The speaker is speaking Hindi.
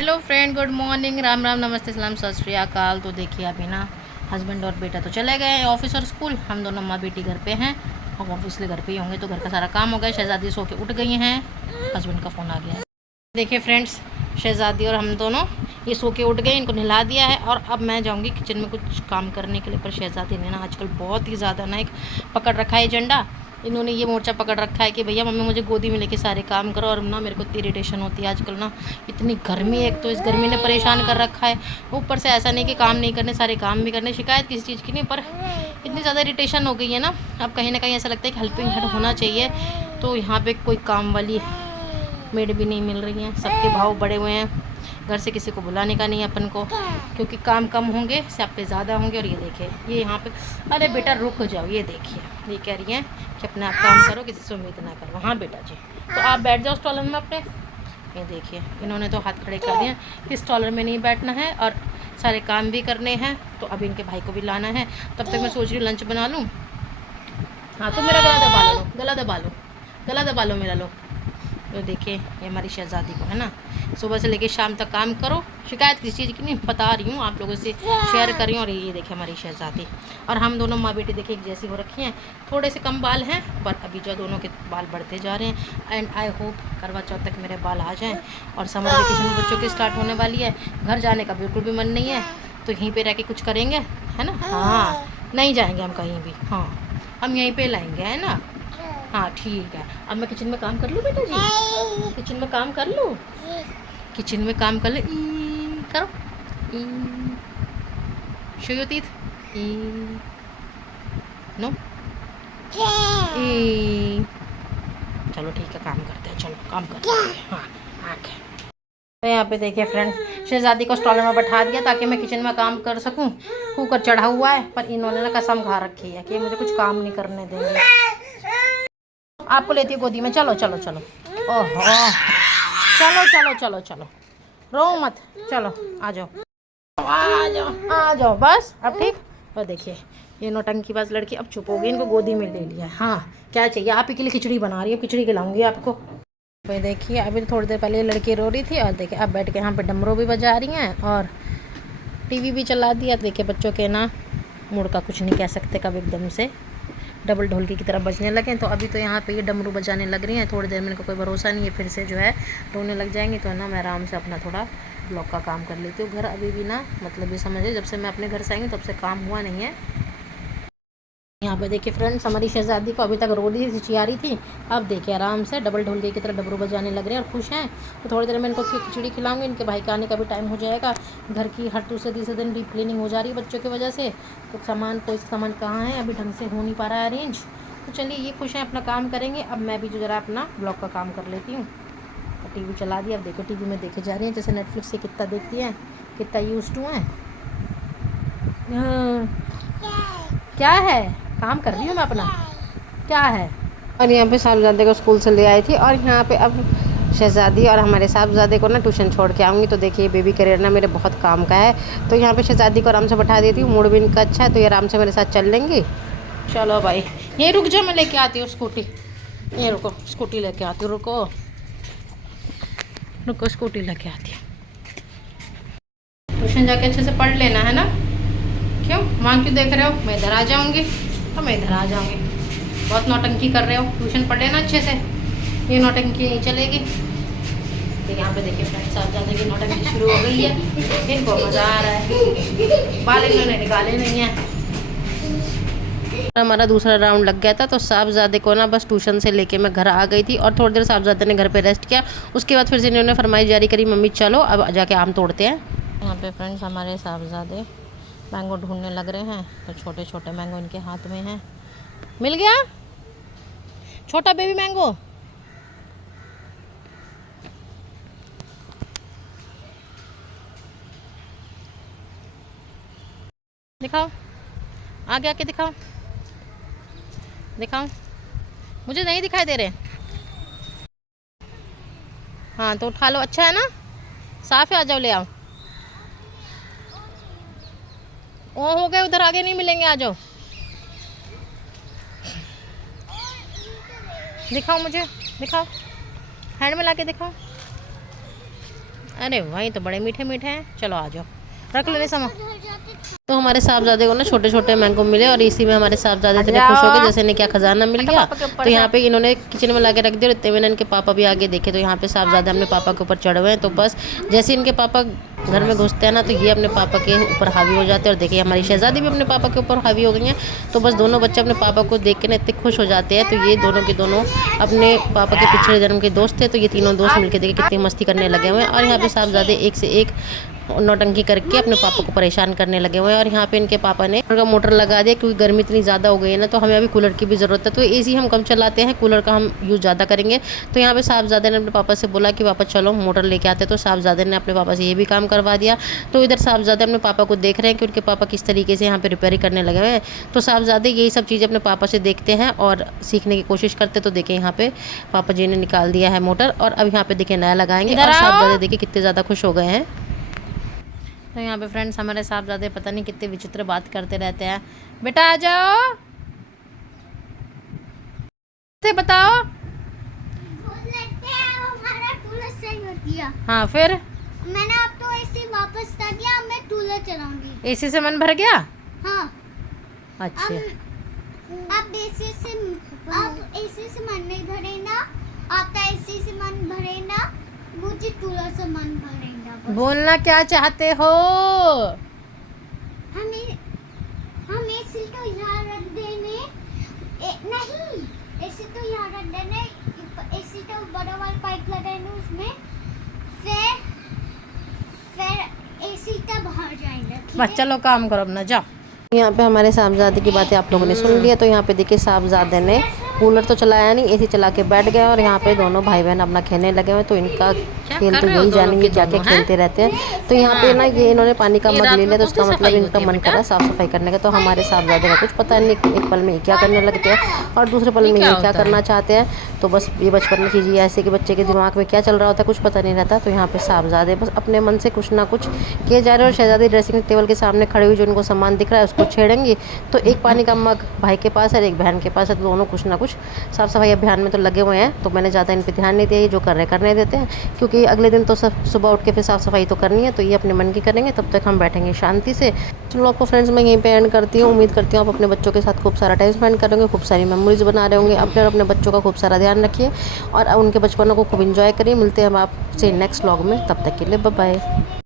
Hello friend, good morning, Ram Ram, नमस्ते, सलाम, सत श्री अकाल। तो देखिए अभी ना हस्बैंड और बेटा तो चले गए हैं ऑफिस और स्कूल। हम दोनों माँ बेटी घर पे हैं। हम ऑफिस ले घर पे ही होंगे तो घर का सारा काम हो गया। शहज़ादी सो के उठ गई हैं। हस्बैंड का फ़ोन आ गया है। देखिए फ्रेंड्स, शहज़ादी और हम दोनों ये सो के उठ गए, इनको नहला दिया है और अब मैं जाऊँगी किचन में कुछ काम करने के लिए। पर शहज़ादी ने ना आजकल बहुत ही ज़्यादा ना एक पकड़ रखा है एजेंडा। इन्होंने ये मोर्चा पकड़ रखा है कि भैया मम्मी मुझे गोदी में लेके सारे काम करो। और ना मेरे को इतनी इरिटेशन होती है आजकल ना, इतनी गर्मी है। एक तो इस गर्मी ने परेशान कर रखा है, ऊपर से ऐसा नहीं कि काम नहीं करने, सारे काम भी करने, शिकायत किसी चीज़ की नहीं, पर इतनी ज़्यादा इरिटेशन हो गई है ना। अब कहीं ना कहीं ऐसा लगता है कि हेल्पिंग हैंड होना चाहिए। तो यहाँ पे कोई काम वाली मेड भी नहीं मिल रही हैं। सबके भाव बढ़े हुए हैं, घर से किसी को बुलाने का नहीं है अपन को, क्योंकि काम कम होंगे सब पे ज़्यादा होंगे। और ये देखिए ये यहाँ पे, अरे बेटा रुक जाओ, ये देखिए ये कह रही हैं कि अपना आप काम करो, किसी से उम्मीद ना करो। हाँ बेटा जी, तो आप बैठ जाओ स्टॉलर में अपने। ये देखिए इन्होंने तो हाथ खड़े कर दिए कि स्टॉलर में नहीं बैठना है और सारे काम भी करने हैं। तो अभी इनके भाई को भी लाना है, तब तक मैं सोच रही हूँ लंच बना लूँ। हाँ तो मेरा गला दबा लो, गला दबा लो, गला दबा लो मेरा लो। तो देखिए ये हमारी शहज़ादी को है ना, सुबह से लेके शाम तक काम करो, शिकायत किसी चीज़ की नहीं, बता रही हूँ आप लोगों से शेयर कर रही हूँ। और ये देखिए हमारी शहज़ादी और हम दोनों माँ बेटी देखिए एक जैसी हो रखी हैं। थोड़े से कम बाल हैं पर अभी जो दोनों के बाल बढ़ते जा रहे हैं। एंड आई होप करवा चौथ तक मेरे बाल आ जाएँ। और समर वेकेशन बच्चों की स्टार्ट होने वाली है, घर जाने का बिल्कुल भी मन नहीं है, तो यहीं पर रह के कुछ करेंगे, है ना। हाँ नहीं जाएंगे हम कहीं भी, हाँ हम यहीं पर लाएँगे, है ना। हाँ ठीक है। अब मैं किचन में काम कर लूँ बेटा जी, किचन में काम कर लूँ, किचन में काम कर ले। करो शो योर टीथ, नो चलो ठीक है काम करते हैं, चलो काम करते हैं। हाँ आके तो यहाँ पे देखिए फ्रेंड, शहज़ादी को स्टॉलर में बैठा दिया ताकि मैं किचन में काम कर सकूं। कुकर चढ़ा हुआ है पर इन्होंने ना कसम खा रखी है कि मुझे कुछ काम नहीं करने देंगे। आपको लेती है गोदी में, चलो चलो चलो, ओहो चलो चलो चलो चलो, रो मत, चलो आ जाओ आ जाओ आ जाओ, बस अब ठीक। और देखिए ये नौटंकी बाज लड़की अब चुप हो गई, इनको गोदी में ले लिया। हाँ क्या चाहिए, आप ही के लिए खिचड़ी बना रही हो, खिचड़ी खिलाऊंगी आपको। तो देखिए अभी थोड़ी देर पहले लड़की रो रही थी और देखिए अब बैठ के यहाँ पे डमरू भी बजा रही हैं और टीवी भी चला दिया। देखिए बच्चों के ना मूड का कुछ नहीं कह सकते, कब एकदम से डबल ढोलकी की तरह बजने लगे। तो अभी तो यहाँ पे ये डमरू बजाने लग रही हैं, थोड़ी देर में इनको कोई भरोसा नहीं है, फिर से जो है रोने लग जाएंगी। तो ना मैं आराम से अपना थोड़ा ब्लॉग का काम कर लेती हूँ। घर अभी भी ना मतलब ये समझे जब से मैं अपने घर से आई हूँ तब से काम हुआ नहीं है। यहाँ पे देखिए फ्रेंड्स, हमारी शहज़ादी को अभी तक रो रही थी, चिचिया रही थी, अब देखिए आराम से डबल ढोलकी की तरह डमरू बजाने लग रहे हैं और खुश हैं। तो थोड़ी देर में इनको खिचड़ी खिलाऊंगी, इनके भाई के आने का भी टाइम हो जाएगा। घर की हर दूसरे तीसरे दिन डीप क्लीनिंग हो जा रही है बच्चों की वजह से। तो सामान कोई सामान कहाँ है, अभी ढंग से हो नहीं पा रहा है अरेंज। तो चलिए ये खुश हैं, अपना काम करेंगे। अब मैं भी जो ज़रा अपना ब्लॉग का काम कर लेती हूँ। और टी वी चला दिया, अब देखो टी वी में देखे जा रही हैं, जैसे नेटफ्लिक्स से कितना देखती हैं, कितना यूज टू हैं। क्या है, काम कर रही हूँ मैं अपना, क्या है। और यहाँ पे साहबजादे को स्कूल से ले आई थी और यहाँ पे अब शहज़ादी और हमारे साहबजादे को ना ट्यूशन छोड़ के आऊँगी। तो देखिए बेबी करियर ना मेरे बहुत काम का है। तो यहाँ पे शहज़ादी को आराम से बैठा देती हूँ, मूड भी इनका अच्छा है तो ये आराम से मेरे साथ चल लेंगी। चलो भाई ये रुक जाओ, मैं लेके आती हूँ स्कूटी, ये रुको स्कूटी लेके आती हूँ, रुको रुको स्कूटी लेके आती हूँ। ट्यूशन जाके अच्छे से पढ़ लेना है ना, क्यों वहाँ क्यों देख रहे हो, मैं इधर आ जाऊँगी तो मैं इधर आ जाऊँगी। बहुत नौटंकी कर रहे हो, ट्यूशन पढ़ लेना अच्छे से, ये नौटंकी नहीं चलेगी। तो यहाँ पे देखिए फ्रेंड्स, साहबजादे की नौटंकी शुरू हो गई है, इनको मज़ा आ रहा है, बाल इन्होंने निकाले नहीं हैं। हमारा दूसरा राउंड लग गया था तो साहबजादे को ना बस ट्यूशन से लेके मैं घर आ गई थी और थोड़ी देर साहबजादे ने घर पे रेस्ट किया। उसके बाद फिर से इन्होंने फरमाइश जारी करी, मम्मी चलो अब जाके आम तोड़ते हैं। यहाँ पे फ्रेंड्स हमारे साहबजादे मैंगो ढूंढने लग रहे हैं, तो छोटे छोटे मैंगो इनके हाथ में हैं। मिल गया छोटा बेबी मैंगो, दिखाओ आगे आके दिखाओ, दिखाओ मुझे नहीं दिखाई दे रहे। हाँ तो उठा लो, अच्छा है ना, साफ है, आ जाओ ले आओ। ओ हो गए उधर, आगे नहीं मिलेंगे, आ जाओ दिखाओ मुझे, दिखाओ हैंड में लाके दिखाओ। अरे वही तो बड़े मीठे मीठे हैं। चलो आ जाओ, रख लेने समा। तो हमारे साहबजादे को ना छोटे छोटे मैंगो मिले और इसी में हमारे साहबजादे इतने खुश हो गए जैसे इन्हें क्या खजाना मिल गया। तो यहाँ पे इन्होंने किचन में ला के रख दिया और इतने में इनके पापा भी आगे देखे, तो यहाँ पे साहबजादे अपने पापा के ऊपर चढ़े हुए हैं। तो बस जैसे इनके पापा घर में घुसते हैं ना, तो ये अपने पापा के ऊपर हावी हो जाते हैं। और देखिए हमारी शहजादी भी अपने पापा के ऊपर हावी हो गई हैं। तो बस दोनों बच्चे अपने पापा को देख के ना इतने खुश हो जाते हैं। तो ये दोनों के दोनों अपने पापा के पिछले जन्म के दोस्त थे। तो ये तीनों दोस्त मिलकर देखिए कितनी मस्ती करने लगे हुए हैं। और यहाँ पे साहबजादे एक से एक नौटंकी करके अपने पापा को परेशान करने लगे हुए हैं। और यहाँ पे इनके पापा ने उनका मोटर लगा दिया क्योंकि गर्मी इतनी ज़्यादा हो गई है ना, तो हमें अभी कूलर की भी ज़रूरत है। तो एसी हम कम चलाते हैं, कूलर का हम यूज़ ज़्यादा करेंगे। तो यहाँ पे साहबजादे ने अपने पापा से बोला कि पापा चलो मोटर लेके आते। तो साहबजादे ने अपने पापा से ये भी काम करवा दिया। तो इधर साहबजादे अपने पापा को देख रहे हैं कि उनके पापा किस तरीके से यहाँ पे रिपेयरिंग करने लगे हुए हैं। तो साहबजादे यही सब चीज़ें अपने पापा से देखते हैं और सीखने की कोशिश करते। तो देखिए यहाँ पे पापा जी ने निकाल दिया है मोटर और अब यहाँ पे देखिए नया लगाएंगे। और साहबजादे देखिए कितने ज़्यादा खुश हो गए हैं। तो यहाँ पे फ्रेंड्स हमारे साहबजादे पता नहीं कितने विचित्र बात करते रहते हैं। बेटा आ जाओ, से बताओ। हमारा कूलर सही हो गया। हाँ फिर मैंने अब तो एसी वापस कर दिया, अब मैं कूलर चलाऊंगी। एसी से मन भर गया। हाँ अच्छा अब एसी से मन नहीं भरे ना, आपका एसी से मन भरे ना, मुझे कूलर से मन भरेगा। बोलना क्या चाहते हो? हम एसी तो यहाँ रख देने नहीं, एसी तो यहाँ रख देने, एसी तो बड़ा वाला पाइप लगाएंगे उसमें, फिर एसी तब बाहर जाएंगे। बस चलो काम करो अपना, जाओ। यहाँ पे हमारे साहबजादे की बातें आप लोगों ने सुन लिया। तो यहाँ पे देखिए साहबजादे ने कूलर तो चलाया नहीं, एसी चला के बैठ गए और यहाँ पे दोनों भाई बहन अपना खेलने लगे हुए। तो इनका खेल तो यही जानेंगे, जाके खेलते रहते हैं। तो यहाँ पे ना ये इन्होंने पानी का मग ले लिया, तो उसका मतलब इनका मन करा साफ सफाई करने का। तो हमारे साहबजादे का कुछ पता नहीं, एक पल में क्या करने लगते हैं और दूसरे पल में ये क्या करना चाहते हैं। तो बस ये बचपन की चीज़ें ऐसे कि बच्चे के दिमाग में क्या चल रहा होता है कुछ पता नहीं रहता। तो यहाँ पे साहबजादे बस अपने मन से कुछ ना कुछ किए जा रहे हैं। और शहजादी ड्रेसिंग टेबल के सामने खड़ी हुई जो उनको सामान दिख रहा है उसको छेड़ेंगी। तो एक पानी का मग भाई के पास है, एक बहन के पास है। तो दोनों कुछ ना कुछ साफ सफाई अभियान में तो लगे हुए हैं। तो मैंने ज़्यादा इन पर ध्यान नहीं दिया, जो कर रहे करने देते हैं, क्योंकि अगले दिन तो सब सुबह उठ के फिर साफ़ सफाई तो करनी है। तो ये अपने मन की करेंगे, तब तक हम बैठेंगे शांति से। चलो आपको फ्रेंड्स मैं यहीं पे एंड करती हूँ। उम्मीद करती हूँ आप अपने बच्चों के साथ खूब सारा टाइम स्पेंड करेंगे, खूब सारी मेमोरीज बना रहे होंगे। अपने और अपने बच्चों का खूब सारा ध्यान रखिए और उनके बचपनों को खूब इंजॉय करिए। मिलते हैं हम आपसे नेक्स्ट व्लॉग में, तब तक के लिए बाय बाय।